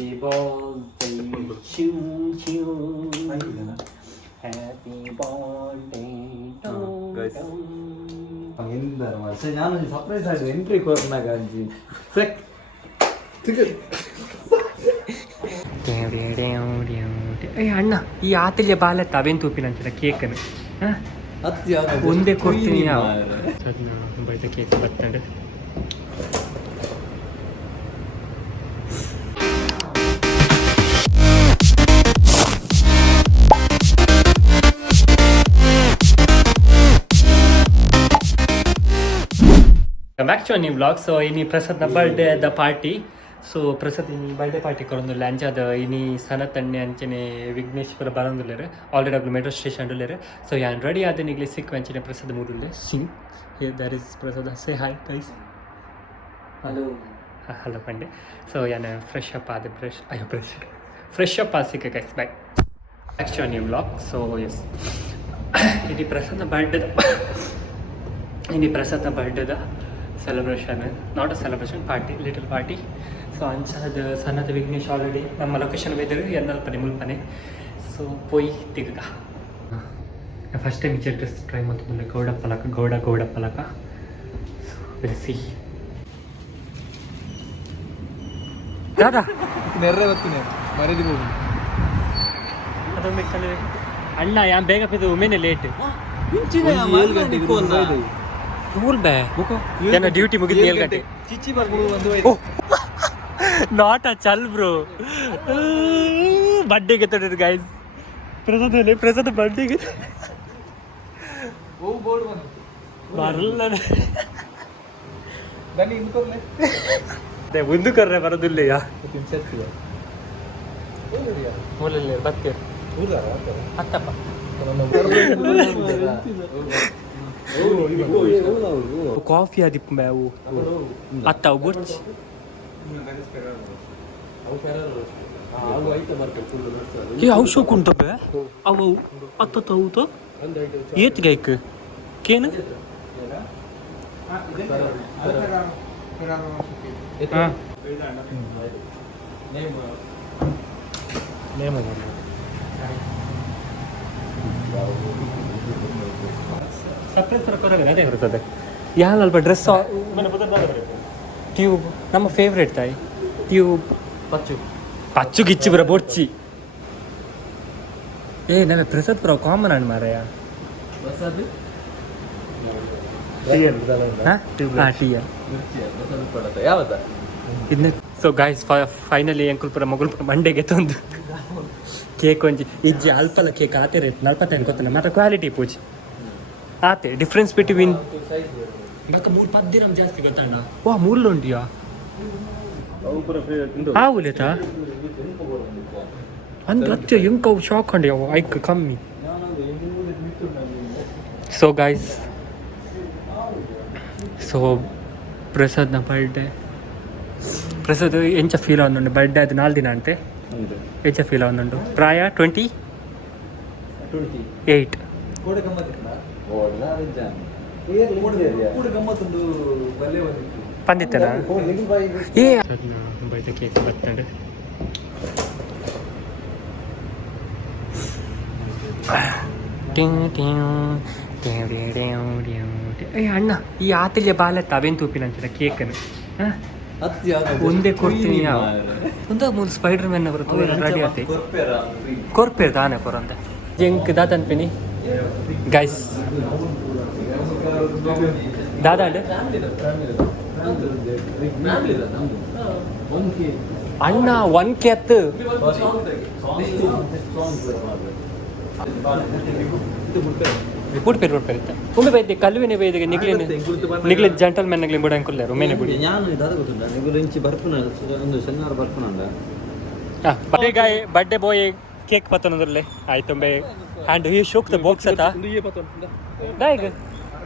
birthday to you. Happy birthday to you. എന്താണ് പക്ഷെ ഞാനൊരു സർപ്രൈസ് ആയിട്ട് എൻട്രി കോർണ കാണിച്ചു ಅಣ್ಣ ಈ ಆತಿಲ್ಯ ಬಾಲತ್ತ ಅವೇನು ತೂಪಿನಂತಿಲ್ಲ ಕೇಕನ್ನು ಒಂದೇ ಕೊಡ್ತೀನಿ ನಾವು ಬೈದ ಕೇಕ್ ಬರ್ತಂಡು back to new vlog. So ಇನಿ ಪ್ರಸಾದ್ನ ಬರ್ಡೇ ದ ಪಾರ್ಟಿ. ಸೊ ಪ್ರಸಾದ್ ಇನಿ ಬರ್ಡೇ ಪಾರ್ಟಿ ಕೊರೊಂದುಲ್ಲ ಅಂಚಾದ ಇನಿ ಸನತಣ್ಣೆ ಅಂಚನೆ ವಿಘ್ನೇಶ್ವರ ಬರೋಂದುಲ್ಲೇರು ಆಲ್ರೆಡಿ ಅಗ್ಲು ಮೆಟ್ರೋ ಸ್ಟೇಷನ್ ಉಲ್ಲೇರು. ಸೊ ಯಾನ್ ರೆಡಿ ಆದ ನಿಗ್ಲಿ ಸಿಕ್ಕು ಅಂಚನೆ ಪ್ರಸಾದ್ ಮೂಡುಲ್ಲೆ ಸಿಂಗ್ here there is Prasad say hi guys. Hello hello ಪಂಡೆ. ಸೊ ಯಾನ್ ಫ್ರೆಶ್ ಅಪ್ ಆದ ಫ್ರೆಶ್ ಅಪ್ ಆದ ಸಿಕ್ಕ guys bye back to new vlog. So S ಇನಿ ಪ್ರಸಾದ್ನ ಬರ್ಡೇದ celebration, not a celebration, party, little party. So ಅಂಚದ ಸನ್ನದ ವಿಘ್ನೇಶ್ ಆಲ್ರೆಡಿ ನಮ್ಮ ಲೊಕೇಶನ್ ಬೈದರು ಎನ್ನಲ್ಪನೆ ಮುಲ್ಪನೆ. ಸೊ ಪೋಯ್ ತಿಗ ಫಸ್ಟ್ ಟೈಮ್ ಇಚ್ಚೆ ಡ್ರೆಸ್ ಟ್ರೈ ಮಾಡ್ತಿದ್ದಿಲ್ಲ ಗೌಡ ಪಲಕ. ಸೊ ಬೆಳೆಸಿ ದಾದಾ ನೆರ್ರೆ ಬರ್ತೀನಿ ಮರೀದಿ ಹೋಗಿ ಅದೊಂದು ಬೇಕಂದ್ರೆ ಅಣ್ಣ ಯಾನ್ ಬೇಗ ಬಿದ್ದು ಒಮ್ಮೆನೆ ಲೇಟ್ ಏನ ಡ್ಯೂಟಿ ಮುಗಿದ 7 ಗಂಟೆ ಚಿಚ್ಚಿ ಬರ್ಬೋದು ನಾಟ್ ಅ ಚಲ್ ಬ್ರೋ. ಬರ್ಡೇಗೆ ತೊಡೋದು ಗೈಸ್. ಪ್ರಸಾದ್ ಬರ್ಡೇಗೆ ಬರಲ್ಲ ಮುಂದೆ ಕರ್ರೆ ಬರೋದಿಲ್ಲ ಮೂಲಲ್ಲಿ ಬತ್ತೆ ಹತ್ತಪ್ಪ ಕಾಫಿ ಆದಿಪ್ಪ ಮೇವು ಅತ್ತಾವು ಬುರ್ಚಿ ಏ ಅವು ಶೋಕ್ ಉಂಟಪ್ಪ ಅವು ಅತ್ತವು ಏತ್ ಗೈಕ್ ಕೇನು ಸರ್ಪ್ರೈಸ್ ಕೊರಗನೆ ಅದೇ ಬರ್ತದೆ. ಯಾವಲ್ಪ ಡ್ರೆಸ್ ಟ್ಯೂಬ್ ನಮ್ಮ ಫೇವ್ರೇಟ್ ತಾಯಿ ಟ್ಯೂಬ್ ಪಚ್ಚು ಗಿಚ್ಚಿ ಬರ ಬೊಡ್ಚಿ ನಾವೇ ಪ್ರಸಾದ್ ಪುರ ಕಾಮನ್ ಅಣ್ಣ ಮಾರಯ್ಯ. ಇದನ್ನ ಸೊ ಗಾಯ್ಸ್ ಫೈನಲಿ ಎಂಕುಲ್ಪುರ ಮಗುಲ್ಪುರ ಮಂಡೆಗೆ ತಂದು ಕೇಕ್ ಒಂಜಿ ಇಜ್ಜಿ ಅಲ್ಪಲ ಕೇಕ್ ಆತೆ ರೇಟ್ 40 ಗೊತ್ತಿಲ್ಲ ಮಾತ್ರ ಕ್ವಾಲಿಟಿ ಪೂಜಿ ಆತೆ ಡಿಫ್ರೆನ್ಸ್ ಬಿಟ್ವೀನ್ ಮೂರು ಪದ್ದಿರಂ ಜಾಸ್ತಿ ಗೊತ್ತಣ್ಣ. ವಾ ಮೂರ್ಲು ಉಂಟಿಯಾ ಆವುಲೇತಾ ಅಂದ್ರೆ ಅತ್ತೆ ಎಂಕವು ಶಾಕ್ ಅಂಡಿ ಅವು ಐಕ್ ಕಮ್ಮಿ. ಸೊ ಗಾಯ್ಸ್ ಸೊ ಪ್ರಸಾದ್ನ ಬರ್ಡೇ ಪ್ರಸಾದ್ ಎಂಚ ಫೀಲ್ ಆಗುಂಡು ಬರ್ಡೇ ಅದು 4 ದಿನ ಅಂತೆ ಎಂಚ ಫೀಲ್ ಆಗುಂಡು ಪ್ರಾಯ 28 ಪಂದಿತ್ತಲ್ಲ ಏ ಬೈದ ಕೇಕ್ ಬರ್ತಂಡು ಅಣ್ಣ ಈ ಆತಿಲ್ಯ ಬಾಲತ್ತ ಅವೇನು ತೂಪಿನಂತಿಲ್ಲ ಕೇಕನ್ನು ಒಂದೇ ಕೊಡ್ತೀನಿ ನಾವು ಒಂದ ಮೂರು ಸ್ಪೈಡರ್ ಮ್ಯಾನ್ ಬರುತ್ತೆ ರೆಡಿ ಆತಿ ಕೊರ್ಪೇರ್ ದಾನೆ ಕೊರಂತ ಜಂಕ್ ದಾತನ್ಪಿನಿ ಗೈಸ್ ದಾದಾ ಅಣ್ಣ 1K ಹತ್ತು ಬುಡ್ಪೇರು ಇತ್ತ ಒಮ್ಮೆ ಬೈದೆ ಕಲ್ವಿನೇ ಬೈದಿಗೆ ನಿಗ್ಲೆ ಜಂಟಲ್ಮೆನ್ ನಗ್ಲಿ ಬಿಡ ಅಂಕುಲ್ಲಾರು ಒಮ್ಮೆನೆ ಬಿಡಿ ಬರ್ಡೇ ಬಾಯ್ ಕೇಕ್ ಪತ್ತನದ್ರಲ್ಲೇ ಆಯ್ತು ಒಮ್ಮೆ ಆ್ಯಂಡ್ ಈ ಶೋಕ್ ದ ಬಾಕ್ಸ್ ಅತ್ತ ದಾಯಿಗ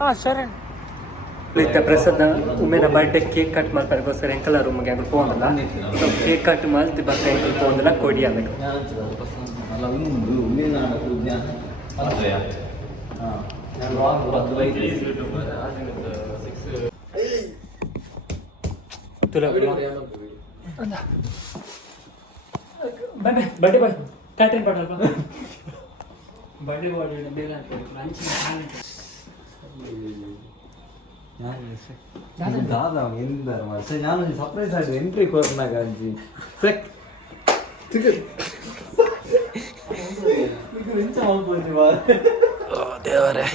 ಹಾಂ ಶರಣ್ ಪ್ರಸಾದ ಒಮ್ಮೆನ ಬರ್ಡೇ ಕೇಕ್ ಕಟ್ ಮಾಡ್ಕೋಸ್ಕರ ಎಂಕಲ ರೂಮ್ಗೆ ಅಂಕಲ್ ಹೋಗಲ್ಲ ಸೊ ಕೇಕ್ ಕಟ್ ಮಾಡ್ತಿ ಬರ್ತಾ ಎಂಕಲ್ ಹೋಗಲ್ಲ ಕೊಡಿ ಆಮೇಲೆ ಬಾಯ್ ಬರ್ಡೇ ಬಾಯ್ ಕ್ಯಾಟ್ರಿನ್ ಕೊಡಲ್ವಾ ಬರ್ಡೇ ಬಾಯ್ ಬೇಗ ಲಂಚ್ ದಾದಾ ಎಂದರ ಮಾರ್ರೆ ನಾನು ಸರ್ಪ್ರೈಸ್ ಆಯ್ತು ಎಂಟ್ರಿ ಕೊರ್ನಾಗ ಅಂಜಿ ಸೆಕ್ ಇಂಚ ಮಾಡ್ಬೋದು ದೇವರೇ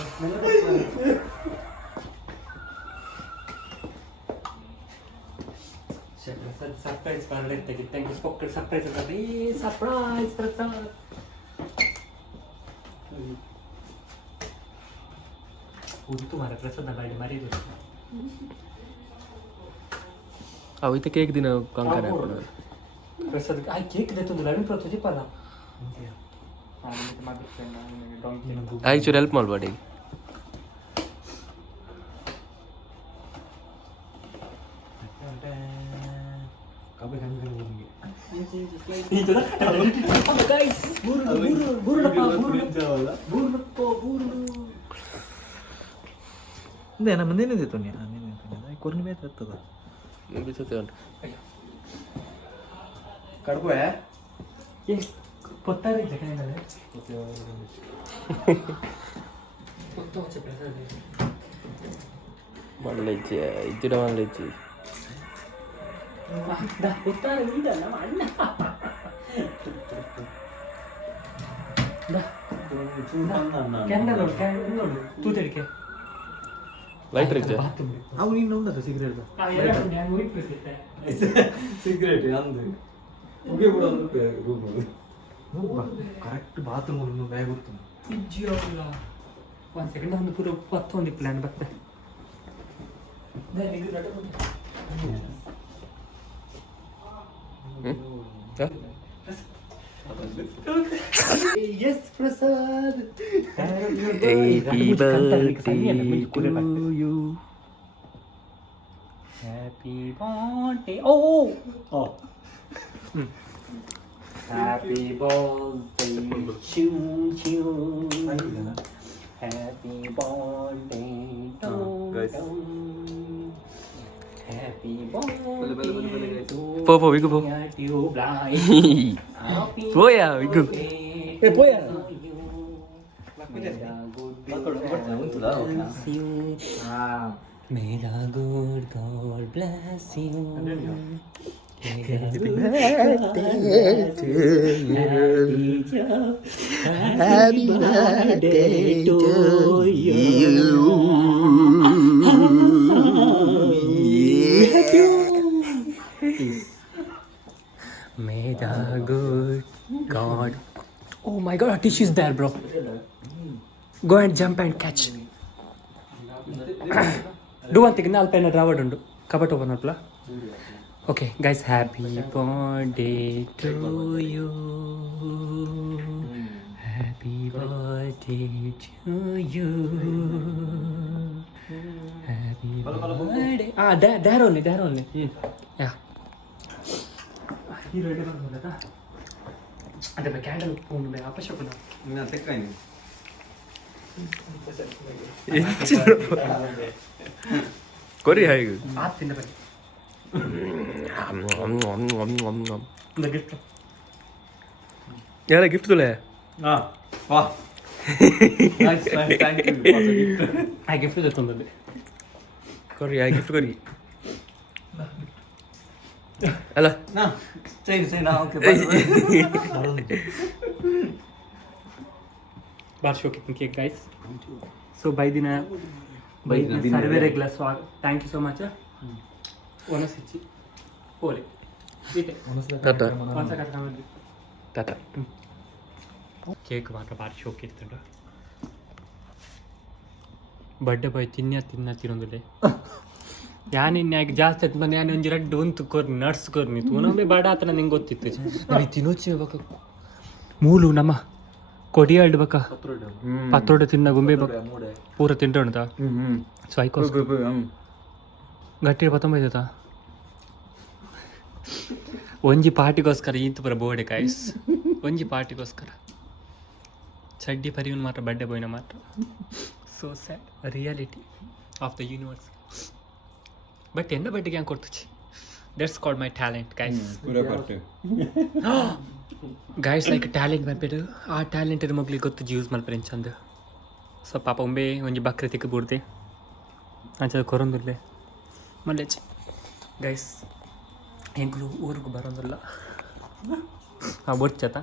ಸರ್ಪ್ರೈಸ್ ಬರ್ಡೇ ತೆಗಿತಂಗೆ ಪೊಕ್ಕಲ್ ಸರ್ಪ್ರೈಸ್ ಅದೇ ಸರ್ಪ್ರೈಸ್ ಪ್ರಸಾದ್ ಉಂಟು ಮಾರ ಪ್ರಸಾದ ಬರ್ಡೇ ಮರೀದು ಅವು ಇತ್ತ ಕೇಕ್ ದಿನ ಕಂಕರ ಪ್ರಸಾದ್ ಆ ಕೇಕ್ ದೇತೊಂದು ಲವಿನ್ ಪ್ರ ತುಜಿಪಲ್ಲ ಆಯ್ಚೂರು ಹೆಲ್ಪ್ ಮಾಡ್ಬೇಡಿ ಕಬ್ಬೆ ಕಂಕರ ಬಂಗೆ ನಮ್ಮ ಮುಂದೇನೆ ತೊನ್ನಿ ಕೊರ್ನಿ ಬೇತ ಇರ್ತದ ಬಿಚ್ಚತೆ ಉಂಟು ಕಡ್ಬೆ ಪೊತ್ತಾರೆ ಜಗನೇ ಪೊತ್ತ ವಚ್ಚೆ ಪ್ರಸಾದ್ ಮಾಡಲಿಚ್ಚಿ ಇಜ್ಜಿಡ ಮಾಡಲಿಚ್ಚಿ ಪೊತ್ತಾರೆ ನೀಡಲ್ಲ ಅಣ್ಣ ಕ್ಯಾಂಡಲ್ ನೋಡು ಕ್ಯಾಂಡಲ್ ನೋಡು ತೂತಡಿಕೆ ಲೈಟರ್ ಇಜ್ಜೆ ಅವು ನೀನು ಉಂಟದ ಸಿಗರೇಟ್ ಸಿಗರೇಟ್ ಅಂದು ಮುಗಿಯ ಕೂಡ ಒಂದು ರೂಮ್ ಕರೆಕ್ಟ್ ಬಾತ್ರೂಮ್ ಬ್ಯಾಗ್ ಗೊತ್ತು ಒಂದು ಸೆಕೆಂಡ್ ಒಂದು ಪೂರ ಒಂದು ಪ್ಲ್ಯಾನ್ ಬರ್ತದೆ S Prasad Happy birthday to you. Happy birthday. Oh. Happy birthday to you. Happy birthday to you. Happy birthday to Po, Vigu, po. you. Poya, Vigu. Poya. May the good God bless you. Happy birthday to you. Happy birthday to you. May the good God. Oh my God, a tissue is there, bro. Go and jump and catch. Do one thing. I'll pen a rubber undo. Cover open up. Okay, guys. Happy birthday to you. Happy birthday to you. Happy birthday. Ah, there only. Yeah. Hero ready for that. And the candle phone me apa shop na. ನಾನು ತೆಕ್ಕಾಯ್ನಿ ಕೊರಿ ಹಾಗೆ ಆತ್ ತಿಂದ ಬನ್ನಿ. The gift. ಯಾರ gift ತುಲೆ ಹಾಂ ವಾ nice thank you for the gift ಆ ಗಿಫ್ಟ್ ತಂದದ್ದು. ಕೊರಿ ಆ ಗಿಫ್ಟ್ ಕೊರಿ ಅಲ್ಲ ನಾ ಚೈನ್ ಓಕೆ ಬಾರ್ show cake guys. So bye ದಿನ ಸರ್ವೇ ರೆಗ್ಯುಲರ್ ಸ್ವಾಗ ಥ್ಯಾಂಕ್ ಯು ಸೋ ಮಚ್. ಒನಸಿಚ್ಚಿ ಓಲೆ ಇದೆ ಟಾಟಾ ಒಂದ್ಸ ಕಟ್ಕೊಂಡು ಟಾಟಾ ಕೇಕ್ ಮಾತ್ರ ಭಾರಿ ಶೋಕ್ ಇರ್ತುಂಡು. ಬರ್ಡೇ ಬಾಯ್ ತಿನ್ನೊಂದುಲೆ ಯಾನಿನ್ಯಾಗ ಜಾಸ್ತಿ ಆಯ್ತು ನಾನು ಒಂಜಿ ರಡ್ಡು ಉಂತು ಕೊರ್ನಿ ನಡ್ಸ್ ಕೊರ್ನಿ ತೂನೊಮ್ಮೆ ಬಡ ಆತನ ನಿಂಗೆ ಗೊತ್ತಿತ್ತು ನಾವು ತಿನ್ನೋಚಿ ಬಕ ಮೂಲು ನಮ್ಮ ಕೊಡಿ ಆಡ್ಬೇಕ ಪತ್ರೋಡ ತಿನ್ನ ಗುಂಬೆ ಬಕ ಪೂರ ತಿಂಟೋಣದ ಸೊ ಐಕೋಸ್ ಗಟ್ಟಿ ಪತ್ತೊಂಬೈದ ಒಂಜಿ ಪಾರ್ಟಿಗೋಸ್ಕರ ಈತು ಪುರ ಬೋಡೆ ಕಾಯ್ಸ್ ಒಂಜಿ ಪಾರ್ಟಿಗೋಸ್ಕರ ಚಡ್ಡಿ ಪರಿವನ್ ಮಾತ್ರ ಬರ್ಡೇ ಬಾಯ್ನ ಮಾತ್ರ. So sad reality of the universe. But ಎನ್ನ ಬಡ್ಡಿಗೆ ಹಂಗೆ ಕೊಡ್ತುಚ್ಚಿ that's called my talent guys. ಪೂರ ಪಟ್ಟು ಗೈಸ್ ಲೈಕ್ ಟ್ಯಾಲೆಂಟ್ ಮಲ್ಪೆಡು ಆ ಟ್ಯಾಲೆಂಟೆಡ್ ಮಗ್ಲಿಗೆ ಗೊತ್ತು ಯೂಸ್ ಮಲ್ಪೆರೆ ಚಂದ. ಸೊ ಪಾಪ ಒಮ್ಮೆ ಒಂಜಿ ಬಕ್ರೆ ತಿಕ್ಕ ಬೂಡ್ದೆ ಅಂಚದ ಕೊರೊಂದುಲ್ಲೆ ಮಲ್ಲೆಚ್ಚಿ ಗೈಸ್ ಎಂಕ್ಲು ಊರಿಗೆ ಬರೋದಿಲ್ಲ ಆ ಬೊಚ್ಚತ